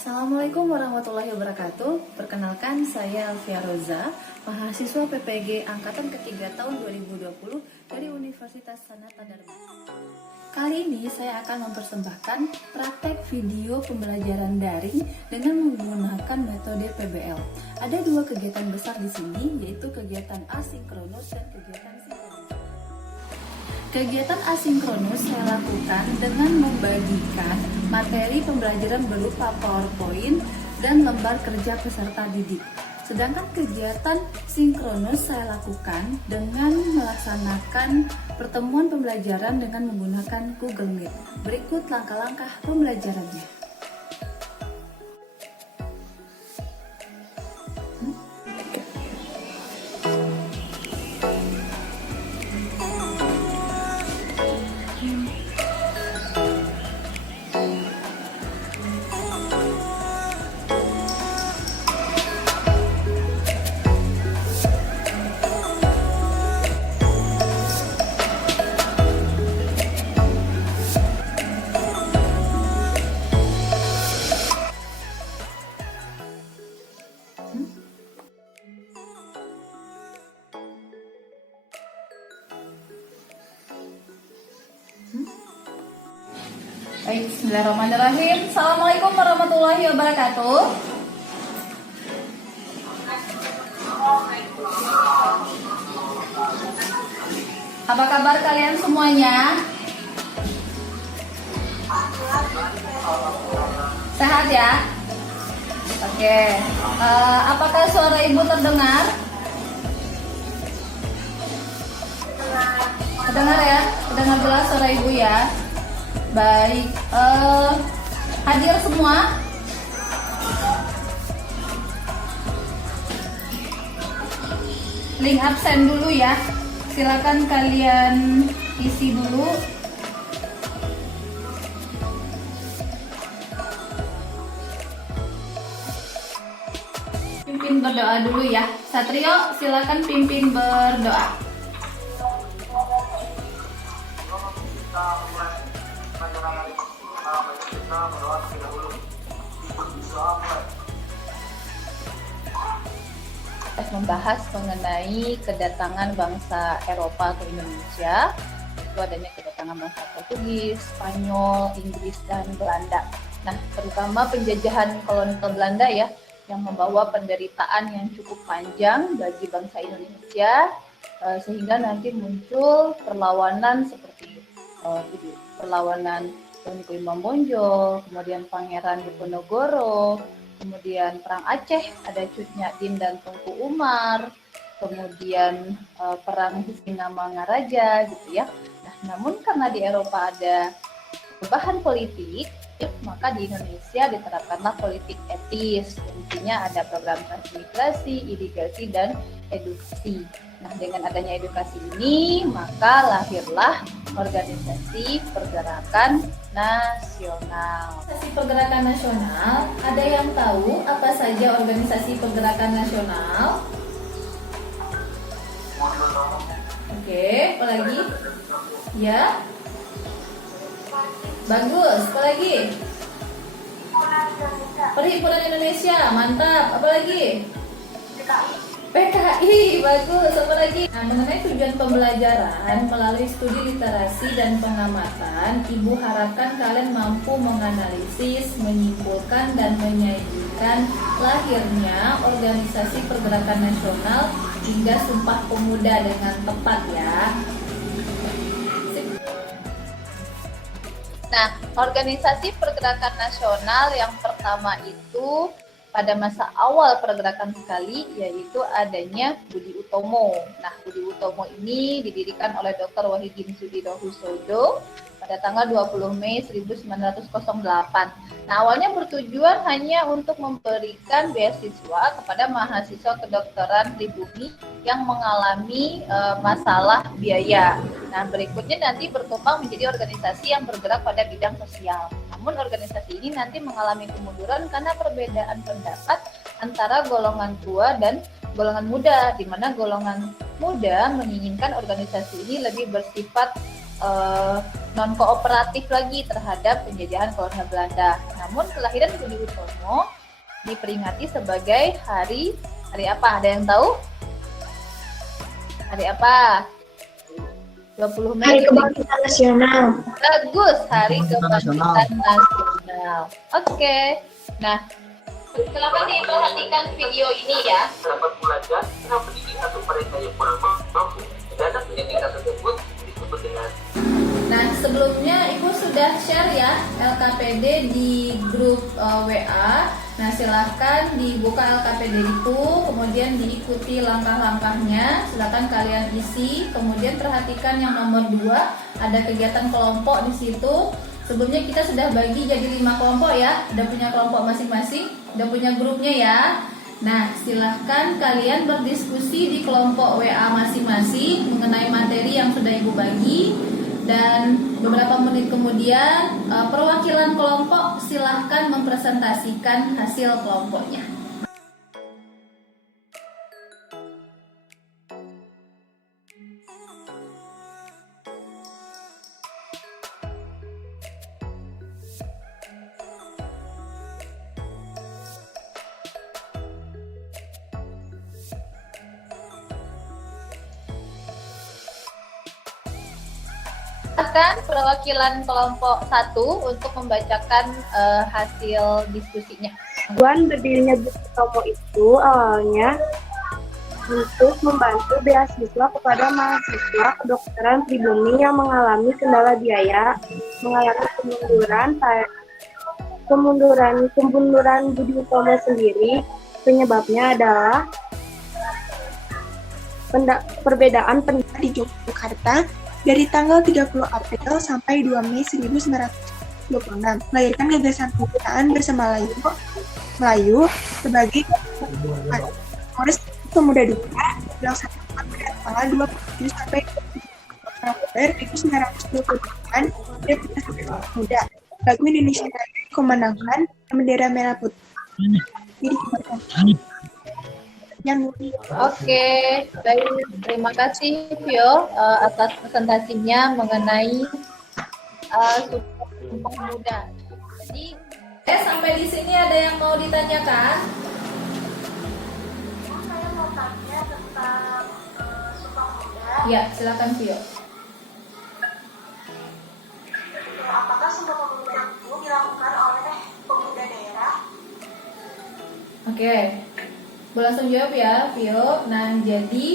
Assalamualaikum warahmatullahi wabarakatuh. Perkenalkan, saya Alfia Roza, mahasiswa PPG Angkatan ketiga tahun 2020 dari Universitas Sanata Dharma. Kali ini saya akan mempersembahkan praktek video pembelajaran daring dengan menggunakan metode PBL. Ada dua kegiatan besar di sini, yaitu kegiatan asinkronus dan kegiatan sinkronus. Kegiatan asinkronus saya lakukan dengan membagikan materi pembelajaran berupa PowerPoint dan lembar kerja peserta didik. Sedangkan kegiatan sinkronus saya lakukan dengan melaksanakan pertemuan pembelajaran dengan menggunakan Google Meet. Berikut langkah-langkah pembelajarannya. Baik, bismillahirrahmanirrahim. Assalamualaikum warahmatullahi wabarakatuh. Apa kabar kalian semuanya? Sehat ya? Oke. Apakah suara ibu terdengar? Terdengar ya? Terdengar jelas suara ibu ya? Baik, hadir semua? Link absen dulu ya. Silakan kalian isi dulu. Pimpin berdoa dulu ya. Satrio, silakan pimpin berdoa. Membahas mengenai kedatangan bangsa Eropa ke Indonesia. Itu adanya kedatangan bangsa Portugis, Spanyol, Inggris, dan Belanda. Nah, terutama penjajahan kolonial Belanda ya, yang membawa penderitaan yang cukup panjang bagi bangsa Indonesia, sehingga nanti muncul perlawanan seperti perlawanan Tunku Imam Bonjol, kemudian Pangeran Diponegoro, kemudian Perang Aceh, ada Cut Nyak dan Tengku Umar, kemudian Perang Singamangaraja gitu ya. Nah, namun karena di Eropa ada perubahan politik, maka di Indonesia diterapkanlah politik etis. Intinya ada program transmigrasi, irigasi, dan edukasi. Nah, dengan adanya edukasi ini, maka lahirlah organisasi pergerakan nasional. Organisasi pergerakan nasional, ada yang tahu apa saja organisasi pergerakan nasional? Oke, apa lagi? Ya? Bagus, apa lagi? Perhimpunan Indonesia, mantap. Apa lagi? PKI, bagus. Apa lagi? Nah, mengenai tujuan pembelajaran melalui studi literasi dan pengamatan, Ibu harapkan kalian mampu menganalisis, menyimpulkan, dan menyajikan lahirnya organisasi pergerakan nasional hingga Sumpah Pemuda dengan tepat ya. Nah, organisasi pergerakan nasional yang pertama itu pada masa awal pergerakan sekali, yaitu adanya Budi Utomo. Nah, Budi Utomo ini didirikan oleh Dr. Wahidin Sudirohusodo pada tanggal 20 Mei 1908. Nah, awalnya bertujuan hanya untuk memberikan beasiswa kepada mahasiswa kedokteran pribumi yang mengalami masalah biaya. Nah, berikutnya nanti berkembang menjadi organisasi yang bergerak pada bidang sosial. Namun organisasi ini nanti mengalami kemunduran karena perbedaan pendapat antara golongan tua dan golongan muda, di mana golongan muda menginginkan organisasi ini lebih bersifat non kooperatif lagi terhadap penjajahan kolonial Belanda. Nah, Namun kelahiran Budi Utomo diperingati sebagai hari apa? Ada yang tahu? Hari apa? 20 Mei. Hari Kebangkitan Nasional. Bagus, Hari Kebangkitan Nasional. Oke. Nah, silakan diperhatikan video ini ya. Dapat belajar dengan pendidikan untuk mereka yang kurang mampu. Dana pendidikan tersebut disebut dengan. Nah, sebelumnya Ibu sudah share ya LKPD di grup WA. Nah, silahkan dibuka LKPD itu, kemudian diikuti langkah-langkahnya. Silakan kalian isi, kemudian perhatikan yang nomor 2, ada kegiatan kelompok di situ. Sebelumnya kita sudah bagi jadi 5 kelompok ya, udah punya kelompok masing-masing, udah punya grupnya ya. Nah, silahkan kalian berdiskusi di kelompok WA masing-masing mengenai materi yang sudah Ibu bagi. Dan beberapa menit kemudian perwakilan kelompok silahkan mempresentasikan hasil kelompoknya. Silakan perwakilan kelompok 1 untuk membacakan hasil diskusinya. Tujuan berdirinya Budi Utomo itu awalnya untuk membantu beasiswa kepada mahasiswa kedokteran pribumi yang mengalami kendala biaya, mengalami kemunduran Budi Utomo sendiri. Penyebabnya adalah perbedaan pendapat di Yogyakarta dari tanggal 30 April sampai 2 Mei 1926, melahirkan gagasan pembukaan bersama Melayu sebagai Kongres Pemuda Dunia dilaksanakan pada tanggal 27 sampai 28 November 1928 di Pemuda Muda. Lagu Indonesia Raya dikumandangkan bendera merah putih. Oke, baik. Terima kasih Vio atas presentasinya mengenai Sumpah Pemuda. Jadi, Sampai di sini ada yang mau ditanyakan? Saya mau tanya tentang Sumpah Pemuda. Ya, silakan Vio. Apakah Sumpah Pemuda itu dilakukan oleh pemuda daerah? Oke. Boleh langsung jawab ya, Vio. Nah, jadi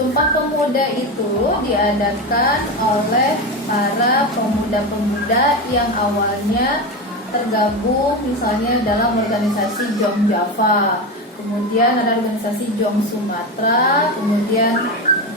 Sumpah Pemuda itu diadakan oleh para pemuda-pemuda yang awalnya tergabung misalnya dalam organisasi Jong Java, kemudian ada organisasi Jong Sumatera, kemudian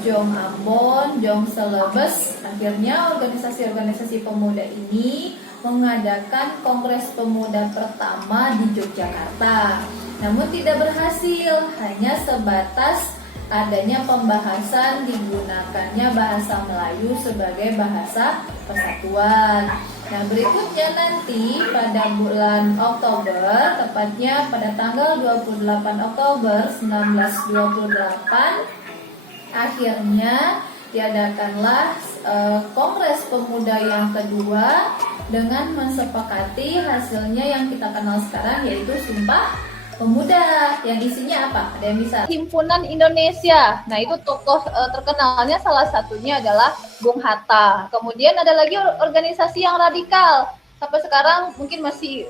Jong Ambon, Jong Celebes. Akhirnya organisasi-organisasi pemuda ini mengadakan Kongres Pemuda pertama di Yogyakarta. Namun tidak berhasil, hanya sebatas adanya pembahasan digunakannya bahasa Melayu sebagai bahasa persatuan. Nah, berikutnya nanti pada bulan Oktober, tepatnya pada tanggal 28 Oktober 1928, akhirnya diadakanlah Kongres Pemuda yang kedua dengan mensepakati hasilnya yang kita kenal sekarang, yaitu Sumpah Pemuda. Yang isinya apa? Ada yang bisa? Himpunan Indonesia. Nah, itu tokoh terkenalnya salah satunya adalah Bung Hatta. Kemudian ada lagi organisasi yang radikal. Sampai sekarang mungkin masih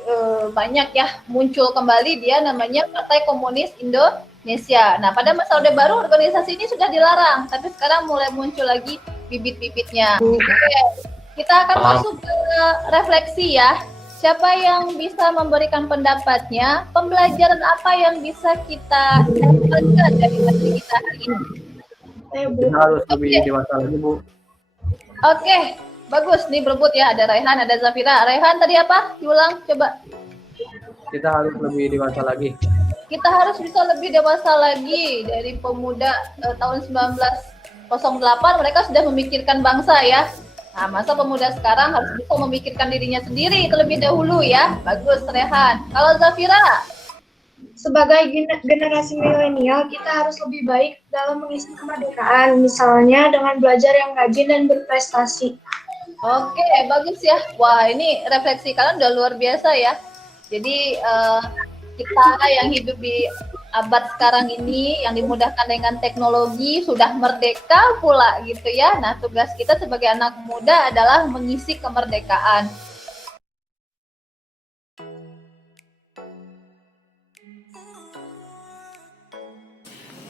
banyak ya muncul kembali, dia namanya Partai Komunis Indonesia. Nah, pada masa Orde Baru organisasi ini sudah dilarang, tapi sekarang mulai muncul lagi bibit-bibitnya. Oke, kita akan masuk ke refleksi ya. Siapa yang bisa memberikan pendapatnya? Pembelajaran apa yang bisa kita dapatkan dari materi kita hari ini? Kita harus lebih dewasa lagi, Bu. Oke, bagus nih berebut ya. Ada Raihan, ada Zafira. Raihan tadi apa? Diulang coba. Kita harus lebih dewasa lagi. Kita harus bisa lebih dewasa lagi. Dari pemuda tahun 1908 mereka sudah memikirkan bangsa ya. Nah, masa pemuda sekarang harus bisa memikirkan dirinya sendiri terlebih dahulu ya. Bagus, Rehan. Kalau Zafira? Sebagai generasi milenial, kita harus lebih baik dalam mengisi kemerdekaan, misalnya dengan belajar yang rajin dan berprestasi. Oke, bagus ya. Wah, ini refleksi kalian udah luar biasa ya. Jadi kita yang hidup di abad sekarang ini yang dimudahkan dengan teknologi sudah merdeka pula gitu ya. Nah, tugas kita sebagai anak muda adalah mengisi kemerdekaan.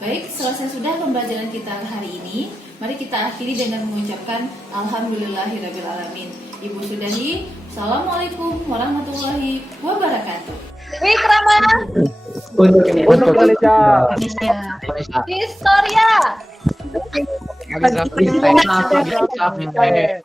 Baik, selesai sudah pembelajaran kita hari ini. Mari kita akhiri dengan mengucapkan Alhamdulillahirrabbilalamin. Ibu Sudahi, Assalamualaikum warahmatullahi wabarakatuh. Wikrama, Untuk Indonesia. Historia. Bisa, bisa.